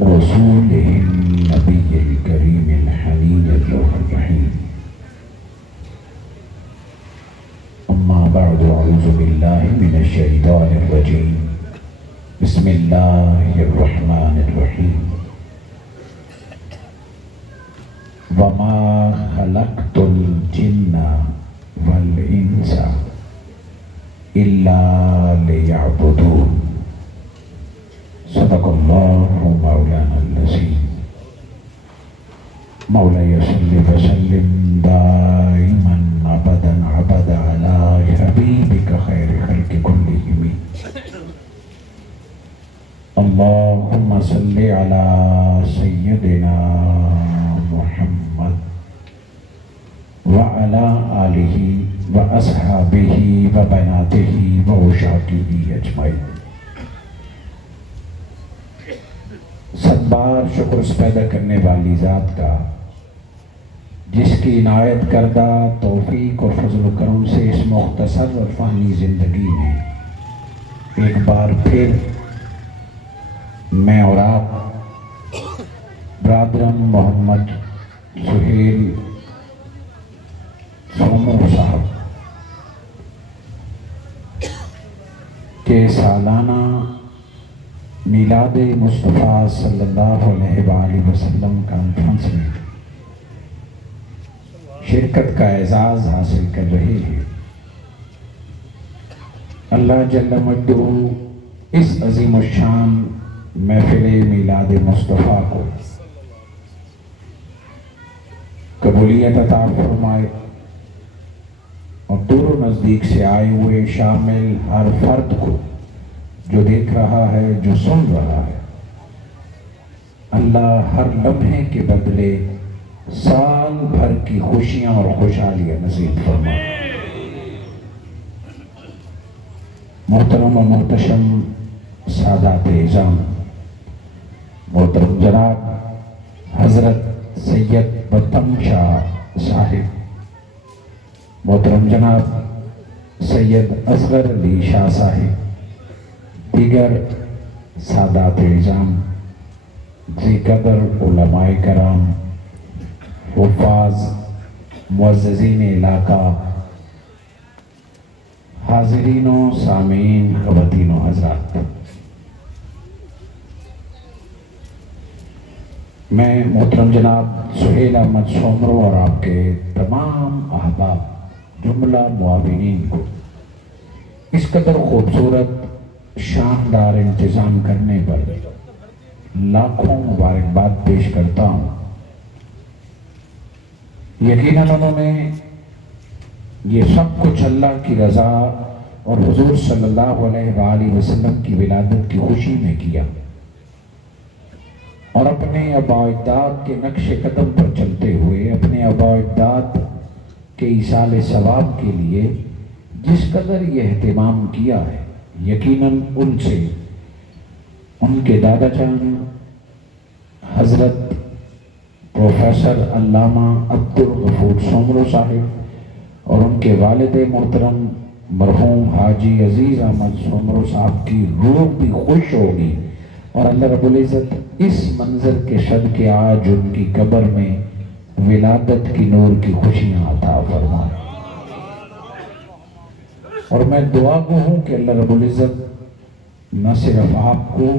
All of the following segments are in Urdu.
رسوله النبي الكريم الحليم الرحيم. أما بعد، أعوذ بالله من الشيطان الرجيم. بسم الله الرحمن الرحيم. وما خلقت الجن والإنس إلا ليعبدون. صدق الله مولانا العظيم. مولاي صل وسلم دائما أبدا على حبيبك خير خلق كلهم. اللهم صل على سيدنا محمد وعلى آله وأصحابه وبناته وعشاقه أجمعين. صد بار شکر اس پیدا کرنے والی ذات کا، جس کی عنایت کردہ توفیق اور فضل و کرم سے اس مختصر اور فانی زندگی میں ایک بار پھر میں اور آپ برادران محمد سہیل سومر صاحب کے سالانہ میلاد مصطفیٰ صلی اللہ علیہ وآلہ وسلم کانفرنس میں شرکت کا اعزاز حاصل کر رہے ہیں. اللہ جل مجدہ اس عظیم الشان محفل میلاد مصطفیٰ کو قبولیت عطا فرمائے اور دور و نزدیک سے آئے ہوئے شامل ہر فرد کو، جو دیکھ رہا ہے، جو سن رہا ہے، اللہ ہر لمحے کے بدلے سال بھر کی خوشیاں اور خوشحالیاں نصیب فرمائے. محترم و محتشم سادات اعظام، محترم جناب حضرت سید بتم شاہ صاحب، محترم جناب سید اصغر علی شاہ صاحب، دیگر سادات اعظام، ذی قدر علماء کرام، حفاظ، معززین علاقہ، حاضرین و سامعین، خواتین و حضرات، میں محترم جناب سہیل احمد سومرو اور آپ کے تمام احباب جملہ معاونین کو اس قدر خوبصورت شاندار انتظام کرنے پر لاکھوں مبارکباد پیش کرتا ہوں. یقیناً انہوں نے یہ سب کچھ اللہ کی رضا اور حضور صلی اللہ علیہ وآلہ وسلم کی ولادت کی خوشی میں کیا، اور اپنے آباء و اجداد کے نقش قدم پر چلتے ہوئے اپنے آباء و اجداد کے ایصال ثواب کے لیے جس قدر یہ اہتمام کیا ہے، یقیناً ان سے ان کے دادا جان حضرت پروفیسر علامہ عبدالغفور سومرو صاحب اور ان کے والد محترم مرحوم حاجی عزیز احمد سومرو صاحب کی روح بھی خوش ہوگی، اور اللہ رب العزت اس منظر کے صدقے آج ان کی قبر میں ولادت کی نور کی خوشیاں عطا فرمائے. اور میں دعا گو ہوں کہ اللہ رب العزت نہ صرف آپ کو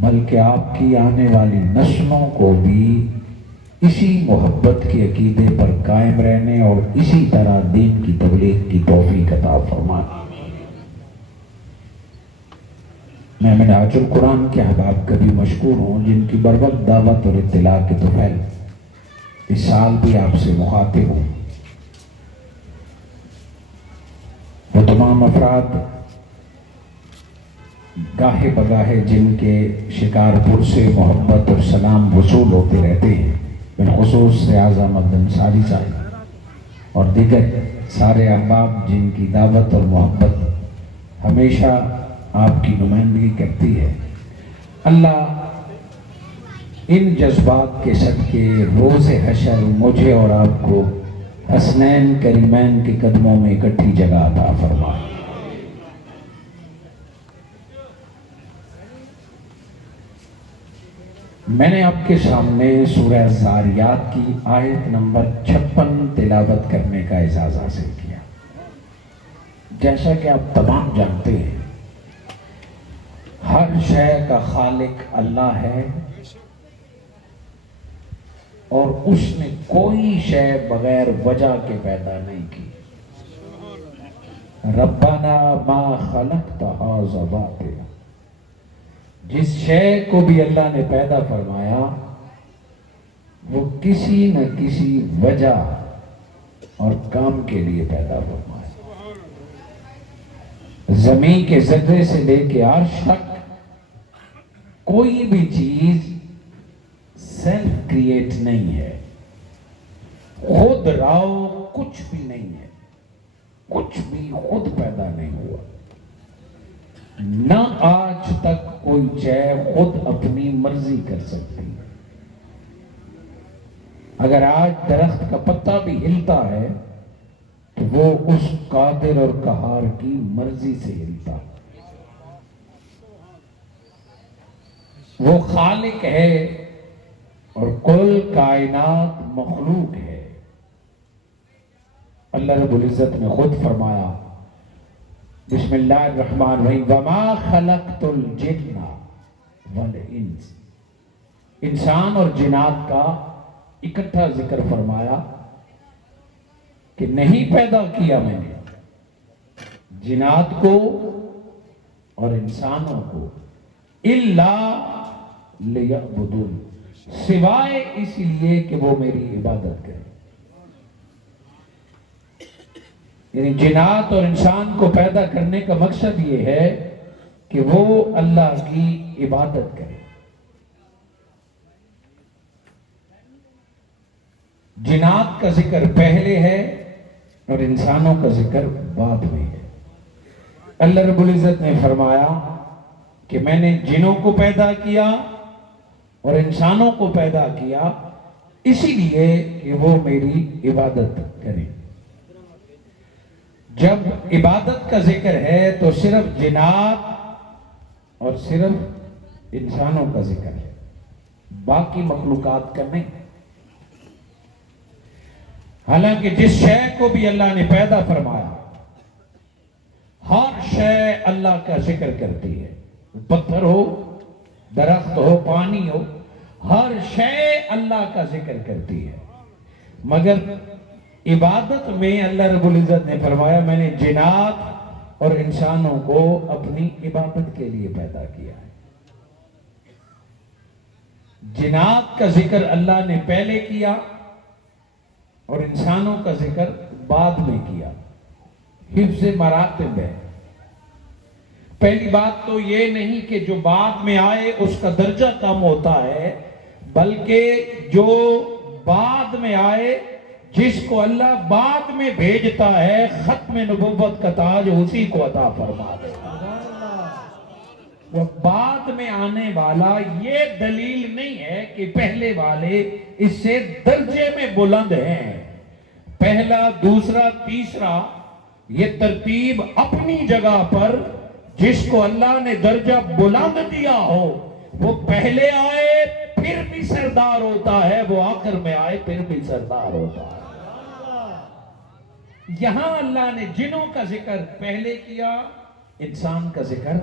بلکہ آپ کی آنے والی نسلوں کو بھی اسی محبت کے عقیدے پر قائم رہنے اور اسی طرح دین کی تبلیغ کی توفیق عطا فرمائے. میں منہاج القرآن کے احباب کا بھی مشکور ہوں، جن کی بروقت دعوت اور اطلاع کے طفیل اس سال بھی آپ سے مخاطب ہوں. وہ تمام افراد گاہے بگاہے جن کے شکارپور سے محبت اور سلام وصول ہوتے رہتے ہیں، بالخصوص ریاض احمد انصاری صاحب اور دیگر سارے احباب جن کی دعوت اور محبت ہمیشہ آپ کی نمائندگی کرتی ہے، اللہ ان جذبات کے صدقے روز حشر مجھے اور آپ کو حسنین کریمین کے قدموں میں اکٹھی جگہ عطا فرمائے. میں نے آپ کے سامنے سورہ زاریات کی آیت نمبر 56 تلاوت کرنے کا اعزاز حاصل کیا۔ جیسا کہ آپ تمام جانتے ہیں، ہر شے کا خالق اللہ ہے، اور اس نے کوئی شے بغیر وجہ کے پیدا نہیں کی۔ ربنا ما خلقت ھذا باطلا، جس شے کو بھی اللہ نے پیدا فرمایا وہ کسی نہ کسی وجہ اور کام کے لیے پیدا فرمایا۔ زمین کے ذرے سے لے کے عرش تک کوئی بھی چیز سیلف کریٹ نہیں ہے، خود راؤ کچھ بھی نہیں ہے، کچھ بھی خود پیدا نہیں ہوا۔ نہ آج تک کوئی شے خود اپنی مرضی کر سکتی ہے۔ اگر آج درخت کا پتا بھی ہلتا ہے تو وہ اس قادر اور قہار کی مرضی سے ہلتا ہے۔ وہ خالق ہے اور کل کائنات مخلوق ہے۔ اللہ رب العزت نے خود فرمایا، بسم اللہ الرحمن الرحیم، وما خلقت الجن والانس، انسان اور جنات کا اکٹھا ذکر فرمایا کہ نہیں پیدا کیا میں نے جنات کو اور انسانوں کو الا لیعبدون، سوائے اس لیے کہ وہ میری عبادت کریں۔ یعنی جنات اور انسان کو پیدا کرنے کا مقصد یہ ہے کہ وہ اللہ کی عبادت کرے۔ جنات کا ذکر پہلے ہے اور انسانوں کا ذکر بعد میں ہے۔ اللہ رب العزت نے فرمایا کہ میں نے جنوں کو پیدا کیا اور انسانوں کو پیدا کیا اسی لیے کہ وہ میری عبادت کریں۔ جب عبادت کا ذکر ہے تو صرف جنات اور صرف انسانوں کا ذکر ہے، باقی مخلوقات کا نہیں۔ حالانکہ جس شے کو بھی اللہ نے پیدا فرمایا، ہر شے اللہ کا ذکر کرتی ہے، پتھر ہو، درخت ہو، پانی ہو، ہر شے اللہ کا ذکر کرتی ہے۔ مگر عبادت میں اللہ رب العزت نے فرمایا میں نے جنات اور انسانوں کو اپنی عبادت کے لیے پیدا کیا ہے۔ جنات کا ذکر اللہ نے پہلے کیا اور انسانوں کا ذکر بعد میں کیا۔ حفظ مراتب ہے۔ پہلی بات تو یہ نہیں کہ جو بعد میں آئے اس کا درجہ کم ہوتا ہے، بلکہ جو بعد میں آئے، جس کو اللہ بعد میں بھیجتا ہے، ختم نبوت کا تاج اسی کو عطا فرما دیتا ہے۔ وہ بعد میں آنے والا یہ دلیل نہیں ہے کہ پہلے والے اس سے درجے میں بلند ہیں۔ پہلا، دوسرا، تیسرا، یہ ترتیب اپنی جگہ پر جس کو اللہ نے درجہ بلند دیا ہو وہ پہلے آئے پھر بھی سردار ہوتا ہے، وہ آخر میں آئے پھر بھی سردار ہوتا ہے۔ یہاں اللہ نے جنوں کا ذکر پہلے کیا، انسان کا ذکر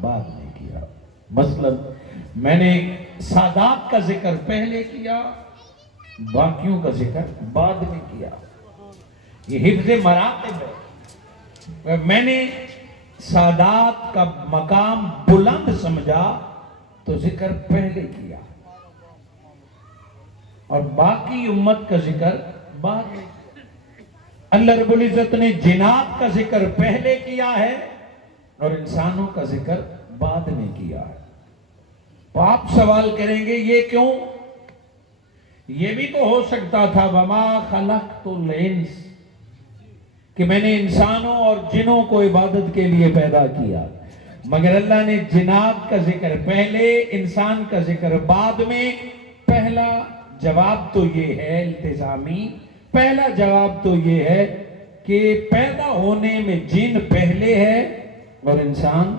بعد میں کیا۔ مثلا میں نے سادات کا ذکر پہلے کیا، باقیوں کا ذکر بعد میں کیا۔ یہ حفظ مراتب ہے۔ میں نے سادات کا مقام بلند سمجھا تو ذکر پہلے کیا اور باقی امت کا ذکر بعد میں۔ اللہ رب العزت نے جنات کا ذکر پہلے کیا ہے اور انسانوں کا ذکر بعد میں کیا ہے۔ تو آپ سوال کریں گے یہ کیوں؟ یہ بھی تو ہو سکتا تھا وما خلقت الانس، کہ میں نے انسانوں اور جنوں کو عبادت کے لیے پیدا کیا، مگر اللہ نے جنات کا ذکر پہلے، انسان کا ذکر بعد میں۔ پہلا جواب تو یہ ہے التزامی، پہلا جواب تو یہ ہے کہ پیدا ہونے میں جن پہلے ہے اور انسان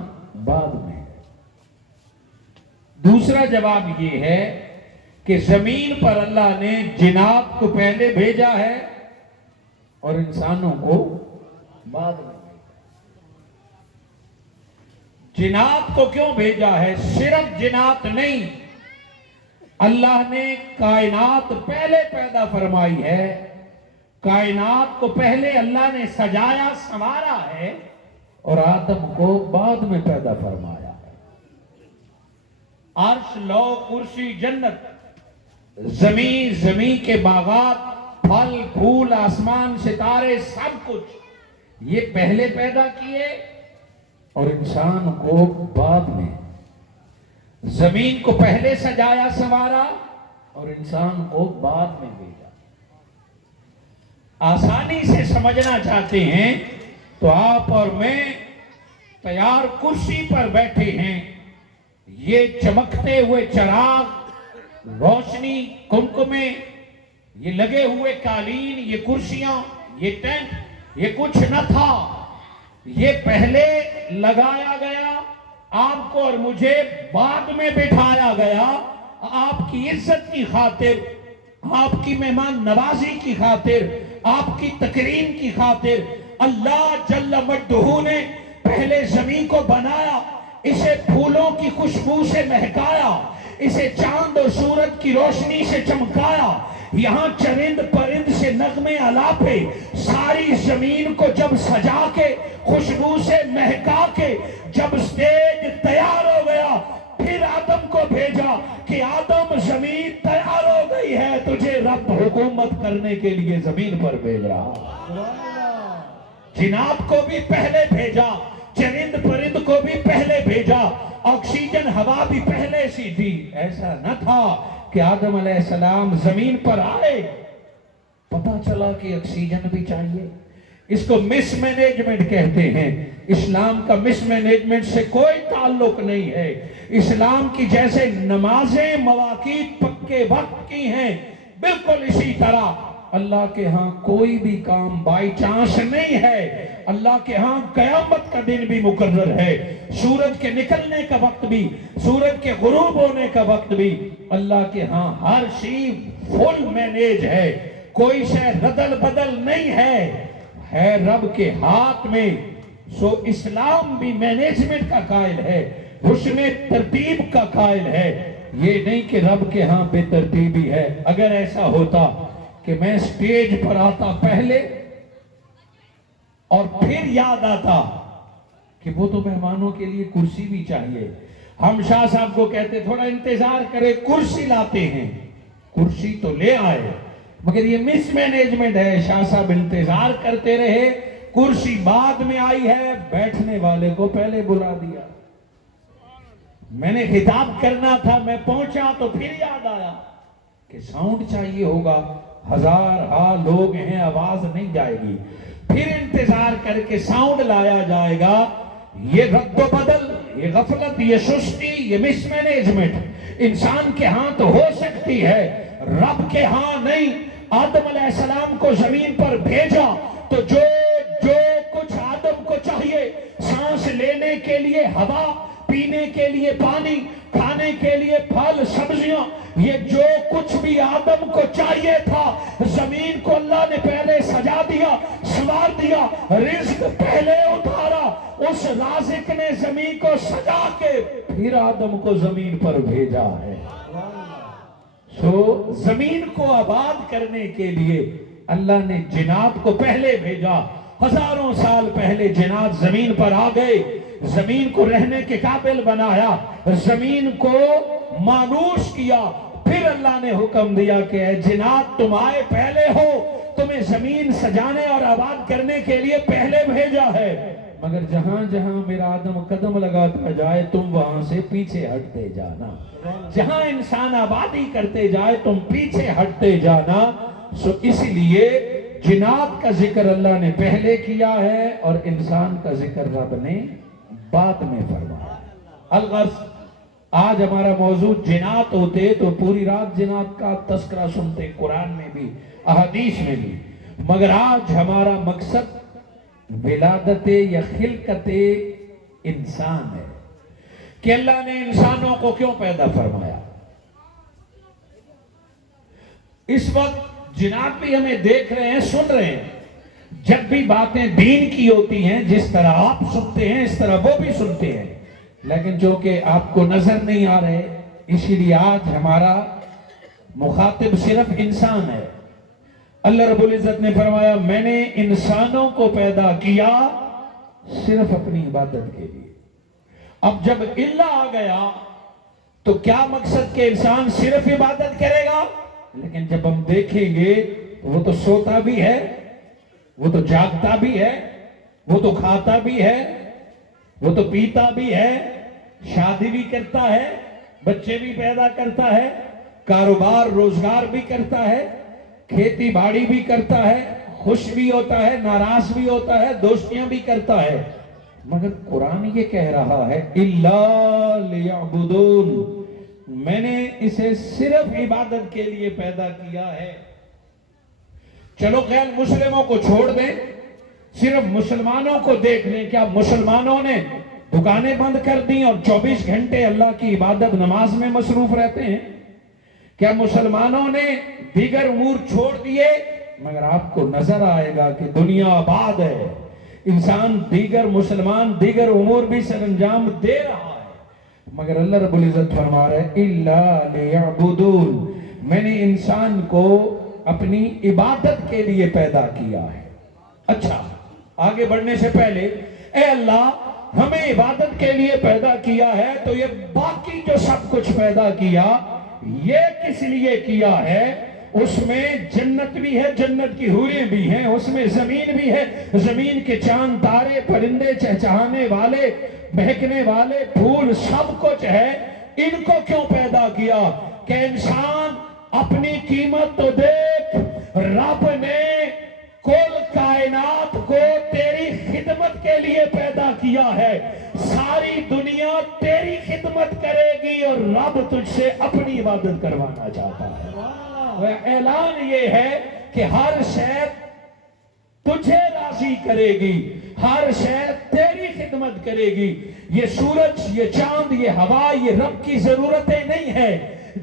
بعد میں ہے۔ دوسرا جواب یہ ہے کہ زمین پر اللہ نے جنات کو پہلے بھیجا ہے اور انسانوں کو بعد میں بھیجا۔ جنات کو کیوں بھیجا ہے؟ صرف جنات نہیں، اللہ نے کائنات پہلے پیدا فرمائی ہے، کائنات کو پہلے اللہ نے سجایا سنوارا ہے اور آدم کو بعد میں پیدا فرمایا ہے۔ عرش، لوح، کرسی، جنت، زمین کے باغات، پھل پھول، آسمان، ستارے، سب کچھ یہ پہلے پیدا کیے اور انسان کو بعد میں۔ زمین کو پہلے سجایا سنوارا اور انسان کو بعد میں بھیجا۔ آسانی سے سمجھنا چاہتے ہیں تو آپ اور میں تیار کرسی پر بیٹھے ہیں، یہ چمکتے ہوئے چراغ، روشنی، کمکمے، یہ لگے ہوئے قالین، یہ کرسیاں، یہ ٹینٹ، یہ کچھ نہ تھا، یہ پہلے لگایا گیا، آپ کو اور مجھے بعد میں بٹھایا گیا، آپ کی عزت کی خاطر، آپ کی مہمان نوازی کی خاطر، آپ کی تکریم کی خاطر۔ اللہ جل مجدہ نے پہلے زمین کو بنایا، اسے پھولوں کی خوشبو سے مہکایا، اسے چاند اور سورج کی روشنی سے چمکایا، یہاں چرند پرند سے نغمے آلاپے، ساری زمین کو جب سجا کے خوشبو سے مہکا کے جب سٹیج تیار ہو گیا، پھر آدم کو بھیجا کہ آدم زمین تیار ہو گئی ہے، تجھے رب حکومت کرنے کے لیے زمین پر بھیج رہا۔ جنات کو بھی پہلے بھیجا، چرند پرند کو بھی پہلے بھیجا، آکسیجن ہوا بھی پہلے سی تھی۔ ایسا نہ تھا کہ آدم علیہ السلام زمین پر آئے، پتہ چلا کہ آکسیجن بھی چاہیے۔ اس کو مس مینجمنٹ کہتے ہیں۔ اسلام کا مس مینجمنٹ سے کوئی تعلق نہیں ہے۔ اسلام کی جیسے نمازیں مواقیت پکے وقت کی ہیں، بالکل اسی طرح اللہ کے ہاں کوئی بھی کام بائی چانس نہیں ہے۔ اللہ کے ہاں قیامت کا دن بھی مقرر ہے، سورج کے نکلنے کا وقت بھی، سورج کے غروب ہونے کا وقت بھی، اللہ کے ہاں ہر چیز فل مینیج ہے، کوئی شے ردل بدل نہیں ہے رب کے ہاتھ میں۔ سو اسلام بھی مینجمنٹ کا قائل ہے، حسن ترتیب کا قائل ہے، یہ نہیں کہ رب کے ہاں بے ترتیبی ہے۔ اگر ایسا ہوتا کہ میں سٹیج پر آتا پہلے اور پھر یاد آتا کہ وہ تو مہمانوں کے لیے کرسی بھی چاہیے، ہم شاہ صاحب کو کہتے تھوڑا انتظار کرے، کرسی لاتے ہیں، کرسی تو لے آئے، مگر یہ مس مینجمنٹ ہے۔ شاہ صاحب انتظار کرتے رہے، کرسی بعد میں آئی ہے، بیٹھنے والے کو پہلے بلا دیا۔ میں نے خطاب کرنا تھا، میں پہنچا تو پھر یاد آیا کہ ساؤنڈ چاہیے ہوگا، ہزار لوگ ہیں، آواز نہیں جائے گی، پھر انتظار کر کے ساؤنڈ لایا جائے گا۔ یہ رد و بدل، یہ غفلت، یہ سستی، یہ مس مینجمنٹ انسان کے ہاں تو ہو سکتی ہے، رب کے ہاں نہیں۔ آدم علیہ السلام کو زمین پر بھیجا تو جو کچھ آدم کو چاہیے، سانس لینے کے لیے ہوا، پینے کے لیے پانی، کھانے کے لیے پھل سبزیاں، یہ جو کچھ بھی آدم کو چاہیے تھا، زمین کو اللہ نے پہلے سجا دیا، سنوار دیا، رزق پہلے اتارا، اس رازق نے زمین کو سجا کے پھر آدم کو زمین پر بھیجا ہے۔ سو زمین کو آباد کرنے کے لیے اللہ نے جنات کو پہلے بھیجا۔ ہزاروں سال پہلے جنات زمین پر آ گئے، زمین کو رہنے کے قابل بنایا، زمین کو مانوس کیا، پھر اللہ نے حکم دیا کہ اے جنات تم آئے پہلے ہو، تمہیں زمین سجانے اور آباد کرنے کے لیے پہلے بھیجا ہے، مگر جہاں جہاں میرا آدم قدم لگاتا جائے تم وہاں سے پیچھے ہٹتے جانا، جہاں انسان آبادی کرتے جائے تم پیچھے ہٹتے جانا۔ سو اس لیے جنات کا ذکر اللہ نے پہلے کیا ہے اور انسان کا ذکر رب نے بعد میں فرمایا۔ الغرض آج ہمارا موضوع جنات ہوتے تو پوری رات جنات کا تذکرہ سنتے، قرآن میں بھی احادیث میں بھی، مگر آج ہمارا مقصد ولادت یا خلقت انسان ہے کہ اللہ نے انسانوں کو کیوں پیدا فرمایا۔ اس وقت جناب بھی ہمیں دیکھ رہے ہیں، سن رہے ہیں، جب بھی باتیں دین کی ہوتی ہیں جس طرح آپ سنتے ہیں اس طرح وہ بھی سنتے ہیں، لیکن جو کہ آپ کو نظر نہیں آ رہے، اسی لیے آج ہمارا مخاطب صرف انسان ہے۔ اللہ رب العزت نے فرمایا میں نے انسانوں کو پیدا کیا صرف اپنی عبادت کے لیے۔ اب جب اللہ آ گیا تو کیا مقصد کہ انسان صرف عبادت کرے گا؟ لیکن جب ہم دیکھیں گے وہ تو سوتا بھی ہے، وہ تو جاگتا بھی ہے، وہ تو کھاتا بھی ہے، وہ تو پیتا بھی ہے، شادی بھی کرتا ہے، بچے بھی پیدا کرتا ہے، کاروبار روزگار بھی کرتا ہے، کھیتی باڑی بھی کرتا ہے، خوش بھی ہوتا ہے، ناراض بھی ہوتا ہے، دوستیاں بھی کرتا ہے، مگر قرآن یہ کہہ رہا ہے اِلَّا لِيَعْبُدُونَ، میں نے اسے صرف عبادت کے لیے پیدا کیا ہے۔ چلو غیر مسلموں کو چھوڑ دیں، صرف مسلمانوں کو دیکھ لیں، کیا مسلمانوں نے دکانیں بند کر دیں اور 24 گھنٹے اللہ کی عبادت نماز میں مصروف رہتے ہیں؟ کیا مسلمانوں نے دیگر امور چھوڑ دیے؟ مگر آپ کو نظر آئے گا کہ دنیا آباد ہے، انسان مسلمان دیگر امور بھی سر انجام دے رہا ہے، مگر اللہ رب العزت فرما رہے ہیں اِلَّا لِيَعْبُدُونَ، میں نے انسان کو اپنی عبادت کے لیے پیدا کیا ہے۔ اچھا، آگے بڑھنے سے پہلے اے اللہ ہمیں عبادت کے لیے پیدا کیا ہے، تو یہ باقی جو سب کچھ پیدا کیا یہ کس لیے کیا ہے؟ اس میں جنت بھی ہے، جنت کی حوریں بھی ہیں، اس میں زمین بھی ہے، زمین کے چاند تارے پرندے چہچہانے والے بہکنے والے پھول سب کچھ ہے۔ ان کو کیوں پیدا کیا؟ کہ انسان اپنی قیمت تو دیکھ، رب نے کل کائنات کو تیری خدمت کے لیے پیدا کیا ہے، ساری دنیا تیری خدمت کرے گی اور رب تجھ سے اپنی عبادت کروانا چاہتا ہے۔ اعلان یہ ہے کہ ہر شے تجھے راضی کرے گی، ہر شے تیری خدمت کرے گی۔ یہ سورج، یہ چاند، یہ ہوا، یہ رب کی ضرورتیں نہیں ہے،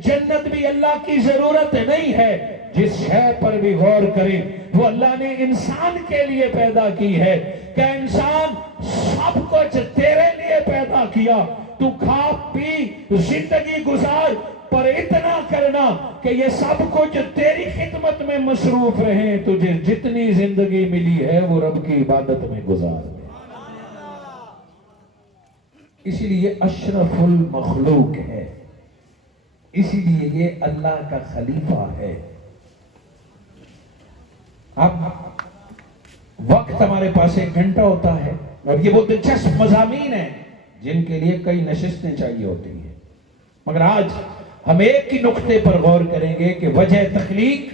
جنت بھی اللہ کی ضرورت نہیں ہے۔ جس شے پر بھی غور کریں وہ اللہ نے انسان کے لیے پیدا کی ہے، کہ انسان سب کچھ تیرے لیے پیدا کیا، تو کھا پی زندگی گزار، پر اتنا کرنا کہ یہ سب کچھ تیری خدمت میں مصروف رہیں، تجھے جتنی زندگی ملی ہے وہ رب کی عبادت میں گزار دے۔ اسی لیے اشرف المخلوق ہے، اسی لیے یہ اللہ کا خلیفہ ہے۔ اب وقت ہمارے پاس 1 گھنٹہ ہوتا ہے اور یہ وہ دلچسپ مضامین ہیں جن کے لیے کئی نشستیں چاہیے ہوتی ہیں، مگر آج ہم ایک ہی نقطے پر غور کریں گے کہ وجہ تخلیق،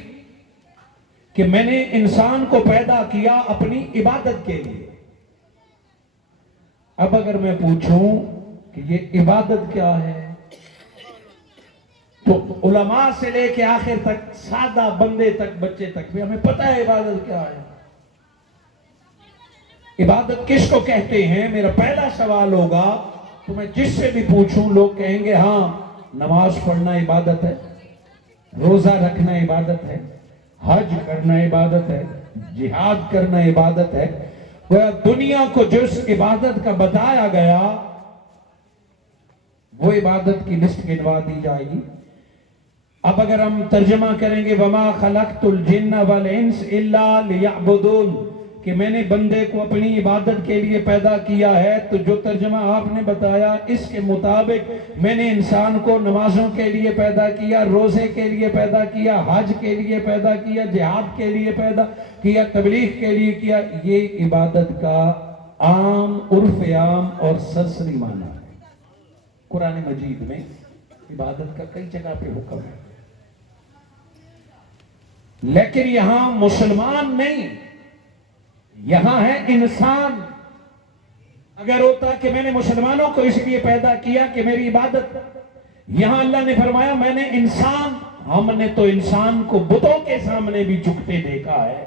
کہ میں نے انسان کو پیدا کیا اپنی عبادت کے لیے۔ اب اگر میں پوچھوں کہ یہ عبادت کیا ہے، تو علماء سے لے کے آخر تک، سادہ بندے تک، بچے تک بھی ہمیں پتہ ہے عبادت کیا ہے۔ عبادت کس کو کہتے ہیں؟ میرا پہلا سوال ہوگا، تو میں جس سے بھی پوچھوں لوگ کہیں گے ہاں نماز پڑھنا عبادت ہے، روزہ رکھنا عبادت ہے، حج کرنا عبادت ہے، جہاد کرنا عبادت ہے۔ وہ دنیا کو جس عبادت کا بتایا گیا وہ عبادت کی لسٹ گنوا دی جائے گی۔ اب اگر ہم ترجمہ کریں گے وَمَا خَلَقْتُ الْجِنَّ وَالْإِنسَ إِلَّا لِيَعْبُدُونَ، کہ میں نے بندے کو اپنی عبادت کے لیے پیدا کیا ہے، تو جو ترجمہ آپ نے بتایا اس کے مطابق میں نے انسان کو نمازوں کے لیے پیدا کیا، روزے کے لیے پیدا کیا، حج کے لیے پیدا کیا، جہاد کے لیے پیدا کیا، تبلیغ کے لیے کیا۔ یہ عبادت کا عام، عرف عام اور سرسری معنی ہے۔ قرآن مجید میں عبادت کا کئی جگہ پہ حکم ہے، لیکن یہاں مسلمان نہیں، یہاں ہے انسان۔ اگر ہوتا کہ میں نے مسلمانوں کو اس لیے پیدا کیا کہ میری عبادت، یہاں اللہ نے فرمایا میں نے انسان، ہم نے تو انسان کو بتوں کے سامنے بھی جھکتے دیکھا ہے،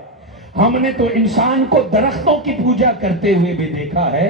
ہم نے تو انسان کو درختوں کی پوجا کرتے ہوئے بھی دیکھا ہے،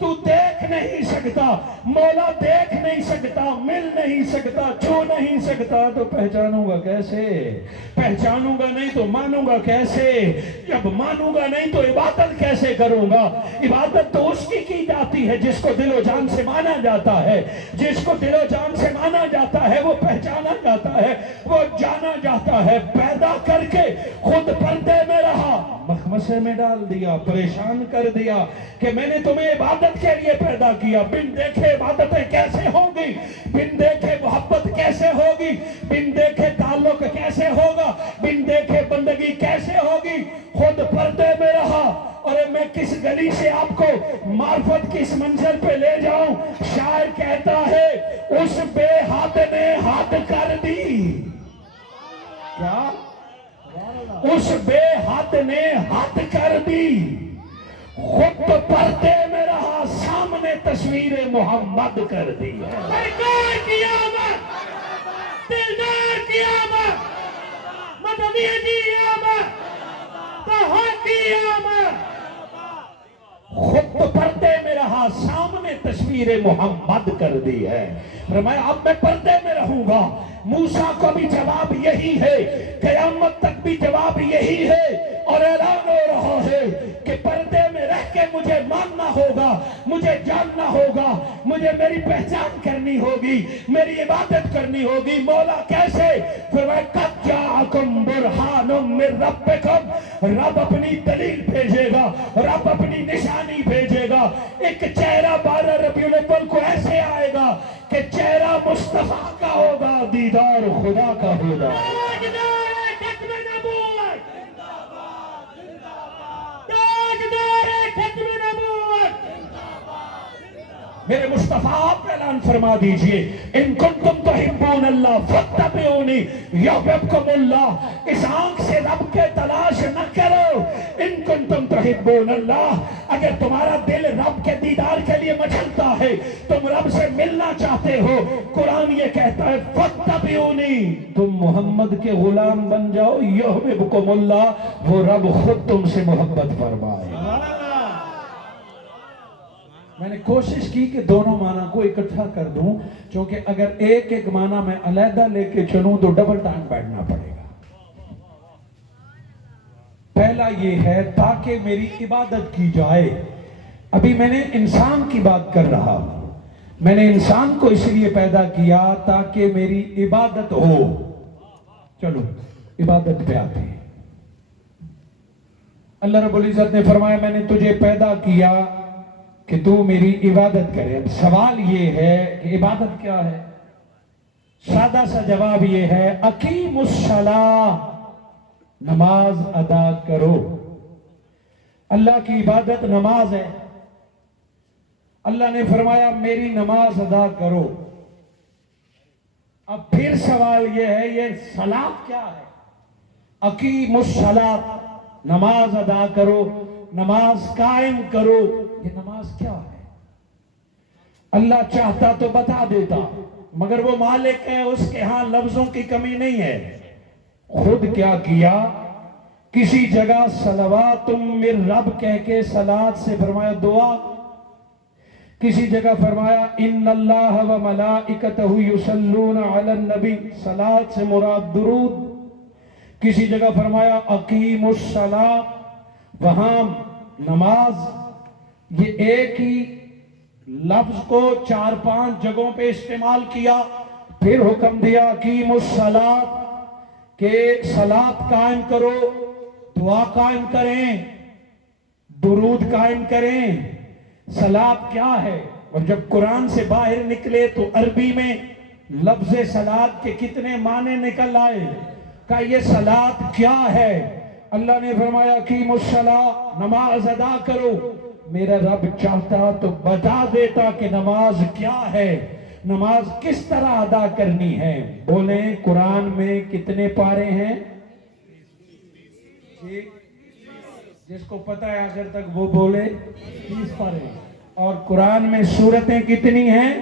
تو دیکھ نہیں سکتا، مولا دیکھ نہیں سکتا، مل نہیں سکتا، چھو نہیں سکتا، تو پہچانوں گا کیسے؟ پہچانوں گا نہیں تو مانوں گا کیسے؟ جب مانوں گا نہیں تو عبادت کیسے کروں گا؟ عبادت تو اس کی جاتی ہے جس کو دل و جان سے مانا جاتا ہے، جس کو دل و جان سے مانا جاتا ہے، وہ پہچانا جاتا ہے، وہ جانا جاتا ہے۔ پیدا کر کے خود پردے میں رہا، مخمصے میں ڈال دیا، پریشان کر دیا کہ میں نے تمہیں عبادت کے لیے پیدا کیا، بن دیکھے عبادتیں کیسے ہوں گی، بن دیکھے محبت کیسے ہوگی، بن دیکھے تعلق کیسے ہوگا، بن دیکھے بندگی کیسے ہوگی۔ خود پردے میں رہا۔ اور میں کس گلی سے آپ کو معرفت کس منزل پہ لے جاؤں؟ شاعر کہتا ہے اس بے حد نے حد کر دی۔ کیا؟ اس بے حد نے حد کر دی، خود تو پردے میں رہا، سامنے تصویر محمد کر دی۔ سرکار کی آمد، دلدار کی آمد، مدنی کی آمد، طہا کی آمد۔ خود تو پردے میں رہا، سامنے تصویر محمد کر دی ہے۔ فرمایا اب میں پردے میں رہوں گا۔ موسیٰ کو بھی جواب یہی ہے، قیامت تک بھی جواب یہی ہے، اور اعلان ہو رہا ہے کہ پردے میں رہ کے مجھے ماننا ہوگا، مجھے جاننا ہوگا، مجھے میری پہچان کرنی ہوگی، میری عبادت کرنی ہوگی۔ مولا کیسے؟ فرمایا قد جاءکم برہان من ربکم، رب اپنی دلیل بھیجے گا، رب اپنی نشانی بھیجے گا۔ ایک چہرہ 12 ربیع الاول کو ایسے آئے گا کہ چہرہ مصطفیٰ کا ہوگا، دیدار خدا کا ہوگا۔ تاجدار ختم نبوت، تاجدار ختم نبوت۔ میرے مصطفیٰ آپ اعلان فرما دیجئے ان کنتم تحبون اللہ فاتبعونی یحببکم اللہ۔ اس آنکھ سے رب کے تلاش نہ کرو۔ ان کنتم تحبون اللہ، اگر تمہارا دل رب کے دیدار کے لیے مچلتا ہے، تم رب سے ملنا چاہتے ہو، قرآن یہ کہتا ہے فاتبعونی، تم محمد کے غلام بن جاؤ، یحببکم اللہ، وہ رب خود تم سے محبت فرمائے۔ میں نے کوشش کی کہ دونوں معنی کو اکٹھا کر دوں، چونکہ اگر ایک ایک معنی میں علیحدہ لے کے چنوں تو ڈبل ٹانگ بیٹھنا پڑے گا۔ پہلا یہ ہے تاکہ میری عبادت کی جائے۔ ابھی میں نے انسان کی بات کر رہا ہوں، میں نے انسان کو اس لیے پیدا کیا تاکہ میری عبادت ہو۔ چلو عبادت پہ آتے ہیں۔ اللہ رب العزت نے فرمایا میں نے تجھے پیدا کیا کہ تو میری عبادت کرے۔ اب سوال یہ ہے کہ عبادت کیا ہے؟ سادہ سا جواب یہ ہے اقیم الصلاۃ، نماز ادا کرو۔ اللہ کی عبادت نماز ہے۔ اللہ نے فرمایا میری نماز ادا کرو۔ اب پھر سوال یہ ہے یہ صلاۃ کیا ہے؟ اقیم الصلاۃ، نماز ادا کرو، نماز قائم کرو۔ یہ نماز کیا ہے؟ اللہ چاہتا تو بتا دیتا، مگر وہ مالک ہے، اس کے ہاں لفظوں کی کمی نہیں ہے۔ خود کیا کیا؟ کسی جگہ صلوات من رب کہہ کے صلاۃ سے فرمایا دعا، کسی جگہ فرمایا ان اللہ و ملائکتہ یصلون علی النبی، صلاۃ سے مراد درود۔ کسی جگہ فرمایا اقیم الصلاۃ، وہاں نماز۔ یہ ایک ہی لفظ کو 4-5 جگہوں پہ استعمال کیا، پھر حکم دیا اقیم الصلاۃ کہ صلاۃ قائم کرو، دعا قائم کریں، درود قائم کریں۔ صلاۃ کیا ہے؟ اور جب قرآن سے باہر نکلے تو عربی میں لفظ صلاۃ کے کتنے معنی نکل آئے۔ کہ یہ صلاۃ کیا ہے؟ اللہ نے فرمایا اقیم الصلاۃ، نماز ادا کرو۔ میرا رب چاہتا تو بتا دیتا کہ نماز کیا ہے، نماز کس طرح ادا کرنی ہے۔ بولیں قرآن میں کتنے پارے ہیں؟ جس کو پتہ ہے آخر تک وہ بولے 30 پارے۔ اور قرآن میں سورتیں کتنی ہیں؟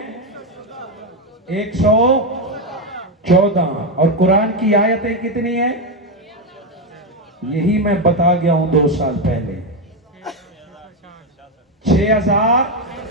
114۔ اور قرآن کی آیتیں کتنی ہیں؟ یہی میں بتا گیا ہوں 2 سال پہلے، 6000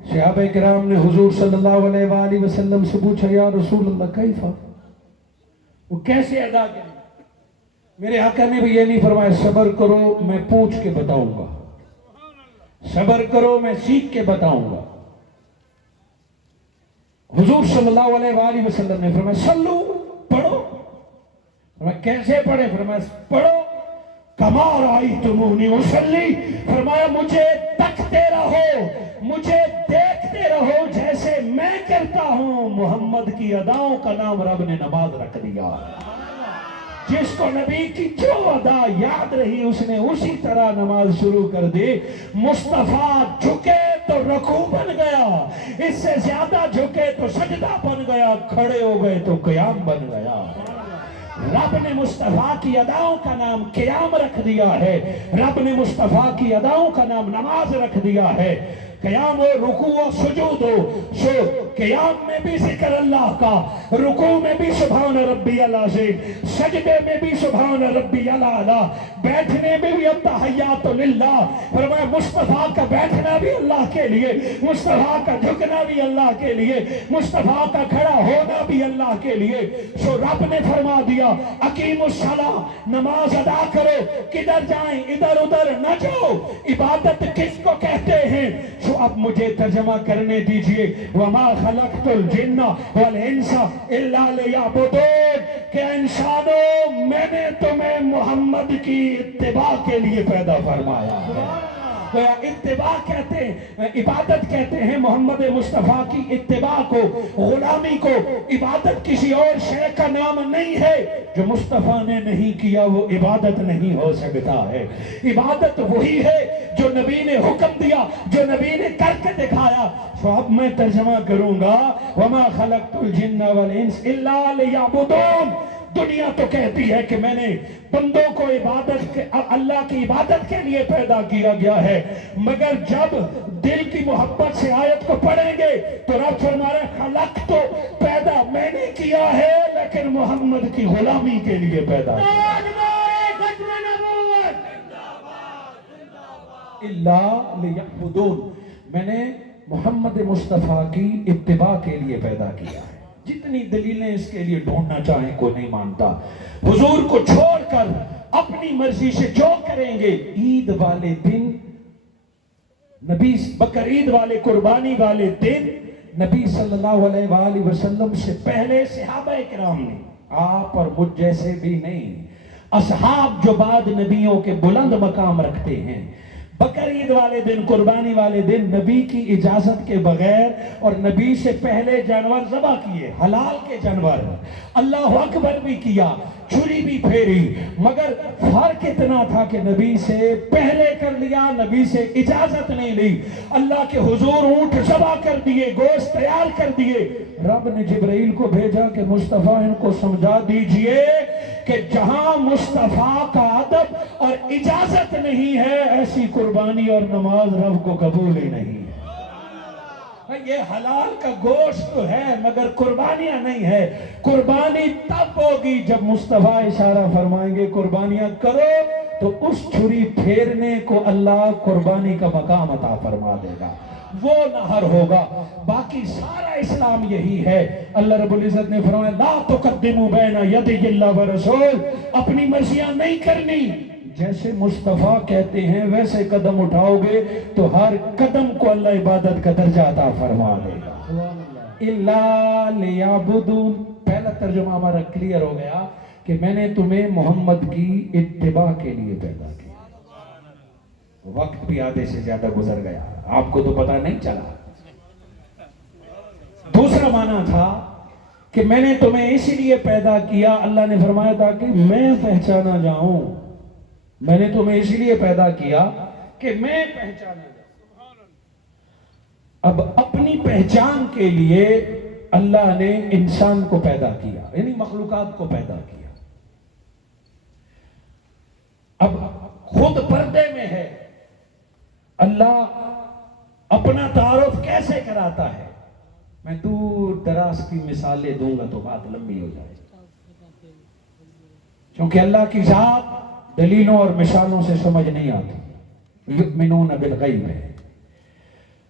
صحابہ کرام نے حضور صلی اللہ علیہ وآلہ وسلم سے پوچھا یا رسول اللہ کیفا، وہ کیسے ادا کریں؟ میرے آقا نے بھی یہ نہیں فرمایا صبر کرو میں پوچھ کے بتاؤں گا، صبر کرو میں سیکھ کے بتاؤں گا۔ حضور صلی اللہ علیہ وآلہ وسلم نے فرمایا سلو، پڑھو۔ فرمایا کیسے پڑھے؟ فرمایا پڑھو کما رأیتمونی اصلی، فرمایا مجھے تکتے رہو، مجھے دیکھتے رہو جیسے میں کرتا ہوں۔ محمد کی اداؤں کا نام رب نے نماز رکھ دیا۔ جس کو نبی کی جو ادا یاد رہی اس نے اسی طرح نماز شروع کر دی۔ مصطفیٰ جھکے تو رکوع بن گیا، اس سے زیادہ جھکے تو سجدہ بن گیا، کھڑے ہو گئے تو قیام بن گیا۔ رب نے مصطفیٰ کی اداؤں کا نام قیام رکھ دیا ہے، رب نے مصطفیٰ کی اداؤں کا نام نماز رکھ دیا ہے۔ قیام ہو، رکوع و سجود ہو، سو قیام میں بھی ذکر اللہ کا، رکوع میں بھی سبحان ربی العظیم، سجدے میں بھی سبحان ربی الاعلیٰ، بیٹھنے میں بھی التحیات للہ۔ فرمایا مصطفیٰ کا بیٹھنا بھی اللہ کے لیے، مصطفیٰ کا جھکنا بھی اللہ کے لیے، مصطفیٰ کا کھڑا ہونا بھی اللہ کے لیے۔ سو رب نے فرما دیا اقیم الصلاۃ، نماز ادا کرو، کدھر جائیں ادھر ادھر نہ جاؤ۔ عبادت کس کو کہتے ہیں؟ سو اب مجھے ترجمہ کرنے دیجئے وما خلقت الجن والانس الا لیعبدون، کہ انسانوں میں نے تمہیں محمد کی اتباع کے لیے پیدا فرمایا ہے۔ اتباع کہتے ہیں، عبادت کہتے ہیں محمد مصطفیٰ کی اتباع کو، غلامی کو۔ عبادت کسی اور شے کا نام نہیں ہے، جو مصطفیٰ نے نہیں کیا وہ عبادت نہیں ہو سکتا ہے۔ عبادت وہی ہے جو نبی نے حکم دیا، جو نبی نے کر کے دکھایا۔ تو اب میں ترجمہ کروں گا وما خلقت الجن والانس الا لیعبدون۔ دنیا تو کہتی ہے کہ میں نے بندوں کو عبادت اللہ کی عبادت کے لیے پیدا کیا گیا ہے، مگر جب دل کی محبت سے آیت کو پڑھیں گے تو رب فرما رہے خلق تو پیدا میں نے کیا ہے لیکن محمد کی غلامی کے لیے پیدا کیا۔ اللہ لیعبدون، میں نے محمد مصطفیٰ کی اتباع کے لیے پیدا کیا ہے۔ جتنی دلیلیں اس کے لیے ڈھونڈنا چاہیں کوئی نہیں مانتا۔ حضور کو چھوڑ کر اپنی مرضی سے جو کریں گے، عید والے دن نبی، بقرعید والے قربانی والے دن نبی صلی اللہ علیہ وآلہ وسلم سے پہلے صحابہ کرام نے، آپ اور مجھ جیسے بھی نہیں، اصحاب جو بعد نبیوں کے بلند مقام رکھتے ہیں، بقرعید والے دن، قربانی والے دن نبی کی اجازت کے بغیر اور نبی سے پہلے جانور ذبح کیے، حلال کے جانور، اللہ اکبر بھی کیا، چھری بھی پھیری، مگر فرق اتنا تھا کہ نبی سے پہلے کر لیا، نبی سے اجازت نہیں لی۔ اللہ کے حضور اونٹ ذبح کر دیے، گوشت تیار کر دیے، رب نے جبرائیل کو بھیجا کہ مصطفیٰ ان کو سمجھا دیجئے کہ جہاں مصطفیٰ کا ادب اور اجازت نہیں ہے ایسی قربانی اور نماز رب کو قبول ہی نہیں ہے۔ یہ حلال کا گوشت تو ہے مگر قربانیاں نہیں ہے۔ قربانی تب ہوگی جب مصطفیٰ اشارہ فرمائیں گے قربانیاں کرو، تو اس چھری پھیرنے کو اللہ قربانی کا مقام عطا فرما دے گا، وہ نہر ہوگا۔ باقی سارا اسلام یہی ہے۔ اللہ رب العزت نے فرمایا لا تقدموا بین یدی اللہ ورسول، اپنی مرضیاں نہیں کرنی، جیسے مصطفیٰ کہتے ہیں ویسے قدم اٹھاؤ گے تو ہر قدم کو اللہ عبادت کا درجہ عطا فرما دے گا۔ الا لیعبدون، پہلا ترجمہ ہمارا کلیئر ہو گیا کہ میں نے تمہیں محمد کی اتباع کے لیے پیدا کیا۔ وقت بھی آدھے سے زیادہ گزر گیا، آپ کو تو پتہ نہیں چلا۔ دوسرا معنی تھا کہ میں نے تمہیں اس لیے پیدا کیا، اللہ نے فرمایا تھا کہ میں پہچانا جاؤں، میں نے تمہیں اس لیے پیدا کیا کہ میں پہچانا جاؤں۔ اب اپنی پہچان کے لیے اللہ نے انسان کو پیدا کیا، یعنی مخلوقات کو پیدا کیا۔ اب خود پردے میں ہے، اللہ اپنا تعارف کیسے کراتا ہے؟ میں دور دراز کی مثالیں دوں گا تو بات لمبی ہو جائے، کیونکہ اللہ کی ذات دلیلوں اور مثالوں سے سمجھ نہیں آتی۔ یؤمنون بالغیب ہے،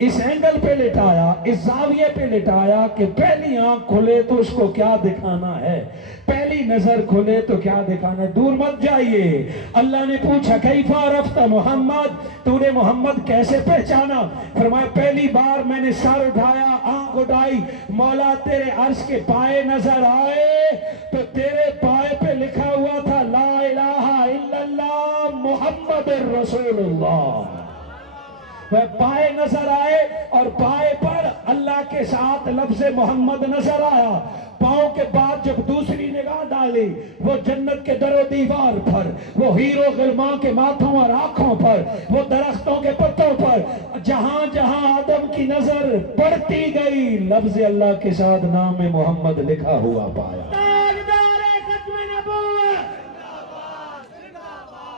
اس اینگل پہ لٹایا، اس زاویے پہ لٹایا کہ پہلی آنکھ کھلے تو اس کو کیا دکھانا ہے، پہلی نظر کھلے تو کیا دکھانا ہے۔ دور مت جائیے۔ اللہ نے پوچھا کیف عرفت محمد، تو نے محمد کیسے پہچانا؟ فرمایا پہلی بار میں نے سر اٹھایا، آنکھ اٹھائی، مولا تیرے عرش کے پائے نظر آئے تو تیرے پائے پہ لکھا ہوا تھا لا الہ الا اللہ محمد رسول اللہ۔ وہ پائے نظر آئے اور پائے پر اللہ کے ساتھ لفظ محمد نظر آیا۔ پاؤں کے بعد جب دوسری نگاہ ڈالی، وہ جنت کے در و دیوار پر، وہ ہیرو غلماں کے ماتھوں اور آنکھوں پر، وہ درختوں کے پتوں پر، جہاں جہاں آدم کی نظر پڑتی گئی لفظ اللہ کے ساتھ نام محمد لکھا ہوا پایا۔ تاجدار ختم نبوت،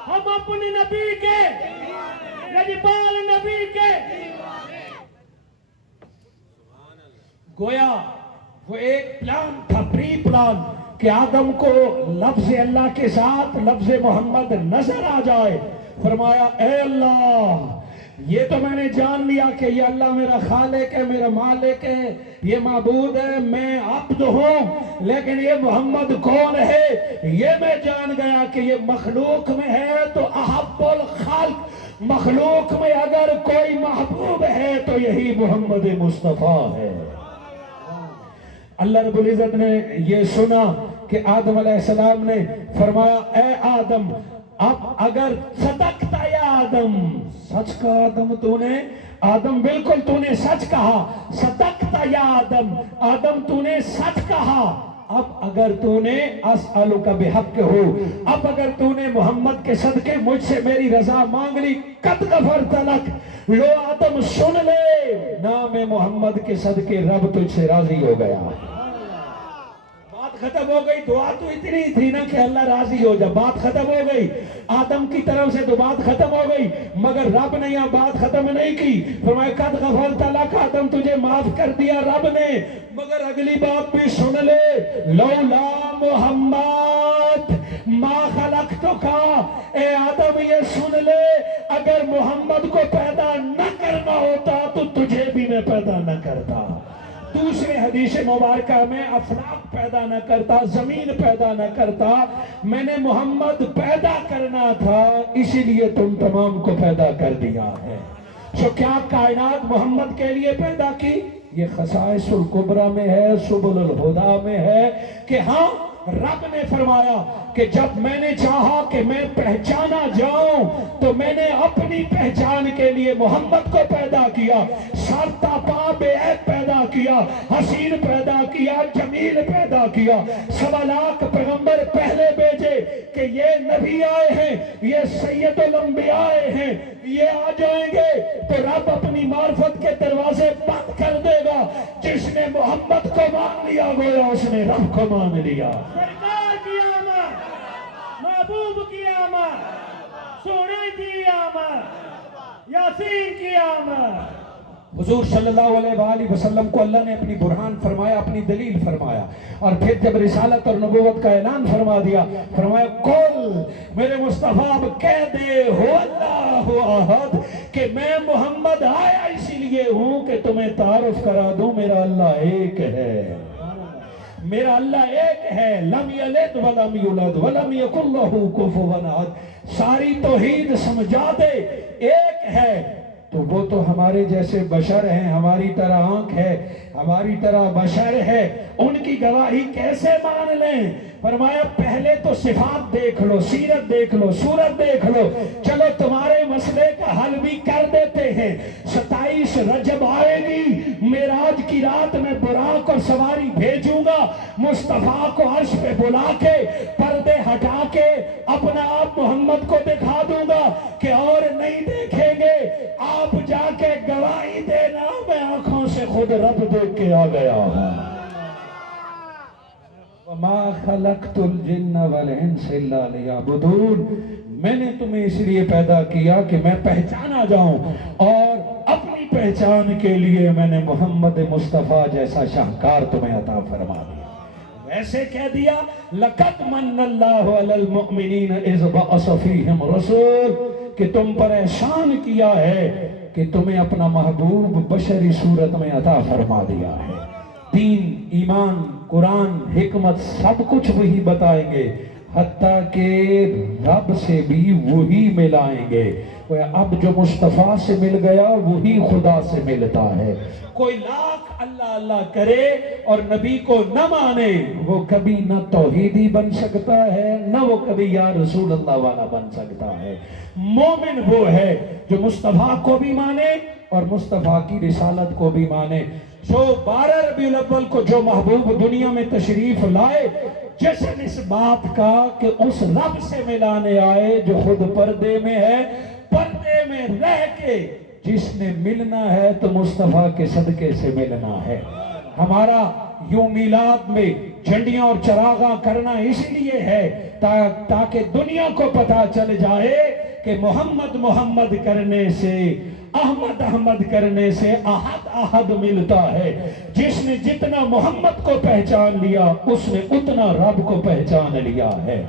ہم اپنے نبی کے رجبال نبی کے گویا وہ ایک پلان تھا، پری پلان، کہ آدم کو لفظ اللہ کے ساتھ لفظ محمد نظر آ جائے۔ فرمایا اے اللہ، یہ تو میں نے جان لیا کہ یہ اللہ میرا خالق ہے، میرا مالک ہے، یہ معبود ہے، میں عبد ہوں، لیکن یہ محمد کون ہے یہ میں جان گیا کہ یہ مخلوق میں ہے تو احب الخلق، مخلوق میں اگر کوئی محبوب ہے تو یہی محمد مصطفیٰ ہے۔ اللہ رب العزت نے یہ سنا کہ آدم علیہ السلام نے فرمایا اے آدم، اب اگر صدقتا یا آدم، سچ کہا آدم تو نے، آدم بالکل تو نے سچ کہا، صدقتا یا آدم، آدم تو نے سچ کہا، اب اگر تو نے اسألک بحق ہو، اب اگر تو نے محمد کے صدقے مجھ سے میری رضا مانگ لی، قد غفرت لک، لو آدم سن لے، نام محمد کے صدقے رب تجھ سے راضی ہو گیا۔ ختم ہو گئی، دعا تو اتنی تھی نا کہ اللہ راضی ہو جائے، بات ختم ہو گئی، آدم کی طرف سے تو بات ختم ہو گئی، مگر رب نے یہاں بات ختم نہیں کی۔ فرمایا قد غفرت لک، آدم تجھے معاف کر دیا رب نے، مگر اگلی بات بھی سن لے، لولا محمد ما خلقتک، اے آدم یہ سن لے، اگر محمد کو پیدا نہ کرنا ہوتا تو تجھے بھی میں پیدا نہ کرتا۔ دوسرے حدیث مبارکہ میں افلاک پیدا نہ کرتا، زمین پیدا نہ کرتا، میں نے محمد پیدا کرنا تھا، اسی لیے تم تمام کو پیدا کر دیا ہے۔ سو کیا کائنات محمد کے لیے پیدا کی؟ یہ خصائص الکبریٰ میں ہے، سبل الہدیٰ میں ہے کہ ہاں رب نے فرمایا کہ جب میں نے چاہا کہ میں پہچانا جاؤں تو میں نے اپنی پہچان کے لیے محمد کو پیدا کیا، سرتا پا بے عیب پیدا کیا، حسین پیدا کیا، جمیل پیدا کیا، 1.25 لاکھ پیغمبر پہلے بھیجے کہ یہ نبی آئے ہیں، یہ سید الانبیاء آئے ہیں، یہ آ جائیں گے تو رب اپنی معرفت کے دروازے بند کر دے گا۔ جس نے محمد کو مان لیا گویا اس نے رب کو مان لیا۔ سرکار کی آمد، محبوب کی آمد، سونے کی آمد، یاسین کی آمد۔ حضور صلی اللہ علیہ وآلہ وسلم کو اللہ نے اپنی برہان فرمایا، اپنی دلیل فرمایا، اور پھر جب رسالت اور نبوت کا اعلان فرما دیا، فرمایا کل میرے مصطفیٰ اب کہہ دے ہو اللہ احد کہ میں محمد آیا اسی لیے ہوں کہ تمہیں تعارف کرا دوں میرا اللہ ایک ہے، میرا اللہ ایک ہے، لم یلد ولم یولد ولم یکن لہ کفوا احد۔ ساری توحید سمجھا دے، ایک ہے تو وہ تو ہمارے جیسے بشر ہیں، ہماری طرح آنکھ ہے، ہماری طرح بشر ہے، ان کی گواہی کیسے مان لیں؟ فرمایا پہلے تو صفات دیکھ لو، سیرت دیکھ لو، صورت دیکھ لو، چلو تمہارے مسئلے کا حل بھی کر دیتے ہیں۔ 27 رجب آئے گی، معراج کی رات میں براق اور سواری بھیجوں گا، مصطفیٰ کو عرش پہ بلا کے پردے ہٹا کے اپنا آپ محمد کو دکھا دوں گا کہ اور نہیں دیکھیں گے، آپ جا کے گواہی دینا میں آنکھوں سے خود رب دیکھ کے آ گیا ہوں۔ وَمَا خَلَقْتُ الْجِنَّ وَالْإِنسَ إِلَّا لِيَعْبُدُونَ، میں نے تمہیں اس لیے پیدا کیا کہ میں پہچانا جاؤں، اور اپنی پہچان کے لیے میں نے محمد مصطفیٰ جیسا شاہکار تمہیں عطا فرما دیا۔ ویسے کہہ دیا لَقَدْ مَنَّ اللَّهُ عَلَى الْمُؤْمِنِينَ إِذْ بَعَثَ فِيهِمْ رَسُولًا، کہ تم پر احسان کیا ہے کہ تمہیں اپنا محبوب بشری صورت میں عطا فرما دیا ہے. دین، ایمان، قرآن، حکمت سب کچھ وہی بتائیں گے، حتیٰ کہ رب سے بھی وہی ملائیں گے. اب جو مصطفیٰ سے مل گیا وہی خدا سے ملتا ہے. کوئی لاکھ اللہ اللہ کرے اور نبی کو نہ مانے، وہ کبھی نہ توحیدی بن سکتا ہے، نہ وہ کبھی یا رسول اللہ والا بن سکتا ہے. مومن وہ ہے جو مصطفیٰ کو بھی مانے اور مصطفیٰ کی رسالت کو بھی مانے. جو 12 ربیع الاول کو جو محبوب دنیا میں تشریف لائے، جشن اس بات کا کہ اس رب سے ملانے آئے جو خود پردے میں ہے، پردے میں رہ کے جس نے ملنا ہے تو مصطفیٰ کے صدقے سے ملنا ہے. ہمارا یوں میلاد میں جھنڈیاں اور چراغاں کرنا اس لیے ہے تاکہ دنیا کو پتا چل جائے کہ محمد محمد کرنے سے، احمد احمد کرنے سے احد احد ملتا ہے. جس نے جتنا محمد کو پہچان لیا اس نے اتنا رب کو پہچان لیا ہے.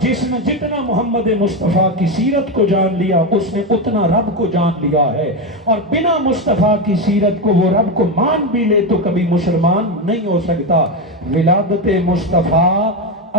جس نے جتنا محمد مصطفیٰ کی سیرت کو جان لیا اس نے اتنا رب کو جان لیا ہے. اور بنا مصطفیٰ کی سیرت کو وہ رب کو مان بھی لے تو کبھی مسلمان نہیں ہو سکتا. ولادت مصطفیٰ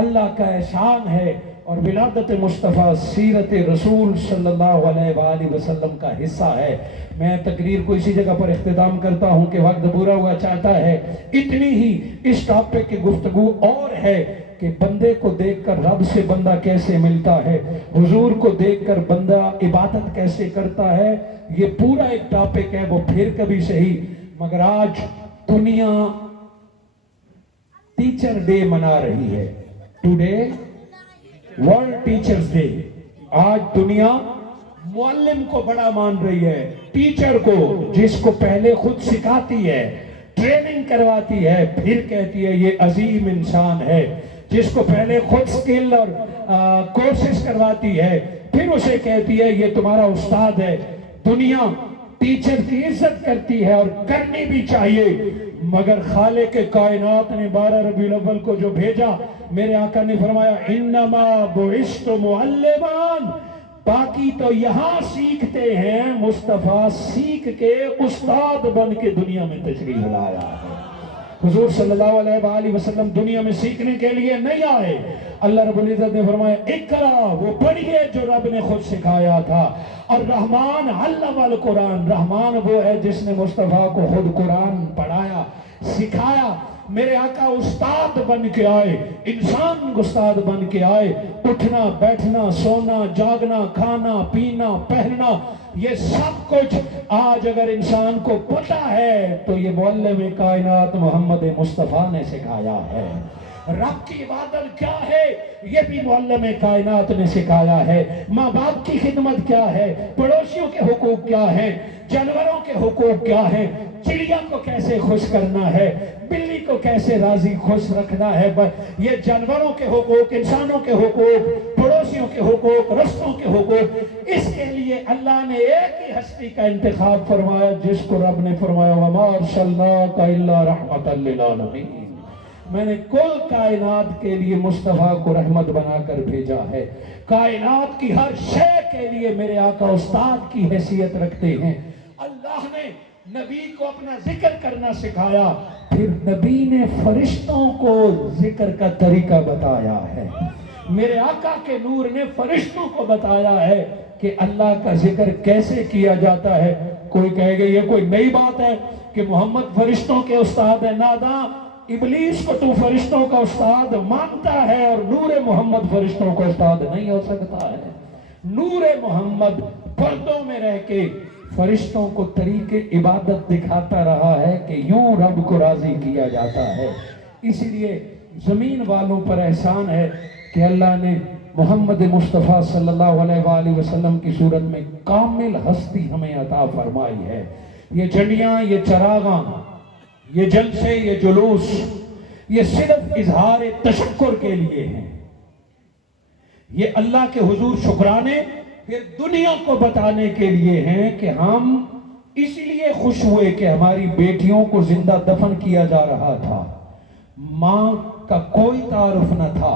اللہ کا احسان ہے اور ولادت مصطفیٰ سیرت رسول صلی اللہ علیہ وآلہ وسلم کا حصہ ہے. میں تقریر کو اسی جگہ پر اختتام کرتا ہوں کہ وقت پورا ہوا چاہتا ہے. اتنی ہی اس ٹاپک کی گفتگو اور ہے کہ بندے کو دیکھ کر رب سے بندہ کیسے ملتا ہے، حضور کو دیکھ کر بندہ عبادت کیسے کرتا ہے. یہ پورا ایک ٹاپک ہے، وہ پھر کبھی صحیح. مگر آج دنیا ٹیچر ڈے منا رہی ہے. Today world teachers day. آج دنیا معلم کو بڑا مان رہی ہے، ٹیچر کو، جس کو پہلے خود سکھاتی ہے، ٹریننگ کرواتی ہے، پھر کہتی ہے یہ عظیم انسان ہے. جس کو پہلے خود سکل اور کورسز کرواتی ہے، پھر اسے کہتی ہے یہ تمہارا استاد ہے. دنیا ٹیچر کی عزت کرتی ہے اور کرنی بھی چاہیے. مگر خالق کائنات نے 12 ربیع الاول کو جو بھیجا، میرے آقا نے فرمایا انما بعثت معلمان، باقی تو یہاں سیکھتے ہیں، مصطفیٰ سیکھ کے استاد بن کے دنیا میں تشریف لایا ہے. حضور صلی اللہ علیہ وآلہ وسلم دنیا میں سیکھنے کے لیے نہیں آئے. اللہ رب العزت نے فرمایا اقرا، وہ پڑھیے جو رب نے خود سکھایا تھا. اور رحمان علم القرآن، رحمان وہ ہے جس نے مصطفیٰ کو خود قرآن پڑھایا، سکھایا. میرے آقا استاد بن کے آئے، انسان استاد بن کے آئے. اٹھنا، بیٹھنا، سونا، جاگنا، کھانا، پینا، پہننا، یہ سب کچھ آج اگر انسان کو پتہ ہے تو یہ معلم کائنات محمد مصطفیٰ نے سکھایا ہے. رب کی عبادت کیا ہے یہ بھی معلم کائنات نے سکھایا ہے. ماں باپ کی خدمت کیا ہے، پڑوسیوں کے حقوق کیا ہیں، جانوروں کے حقوق کیا ہیں، چڑیا کو کیسے خوش کرنا ہے، بلی کو کیسے راضی خوش رکھنا ہے. یہ جانوروں کے حقوق، انسانوں کے حقوق، پڑوسیوں کے حقوق، رستوں کے حقوق، اس کے لیے اللہ نے ایک ہی ہستی کا انتخاب فرمایا جس کو رب نے فرمایا وَمَا أَرْسَلْنَاكَ إِلَّا رَحْمَةً لِّلْعَالَمِينَ، میں نے کل کائنات کے لیے مصطفیٰ کو رحمت بنا کر بھیجا ہے. کائنات کی ہر شے کے لیے میرے آقا استاد کی حیثیت رکھتے ہیں. اللہ نے نبی کو اپنا ذکر کرنا سکھایا، پھر نبی نے فرشتوں کو ذکر کا طریقہ بتایا ہے. میرے آقا کے نور نے فرشتوں کو بتایا ہے کہ اللہ کا ذکر کیسے کیا جاتا ہے. کوئی کہے گا یہ کوئی نئی بات ہے کہ محمد فرشتوں کے استاد ہے. ناداں، ابلیس کو تو فرشتوں کا استاد مانتا ہے اور نور محمد فرشتوں کا استاد نہیں ہو سکتا ہے. نور محمد پردوں میں رہ کے فرشتوں کو طریق عبادت دکھاتا رہا ہے کہ یوں رب کو راضی کیا جاتا ہے. اس لیے زمین والوں پر احسان ہے کہ اللہ نے محمد مصطفیٰ صلی اللہ علیہ وآلہ وسلم کی صورت میں کامل ہستی ہمیں عطا فرمائی ہے. یہ جھنڈیاں، یہ چراغاں، یہ جلسے، یہ جلوس، یہ صرف اظہار تشکر کے لیے ہیں. یہ اللہ کے حضور شکرانے پھر دنیا کو بتانے کے لیے ہیں کہ ہم اس لیے خوش ہوئے کہ ہماری بیٹیوں کو زندہ دفن کیا جا رہا تھا، ماں کا کوئی تعارف نہ تھا،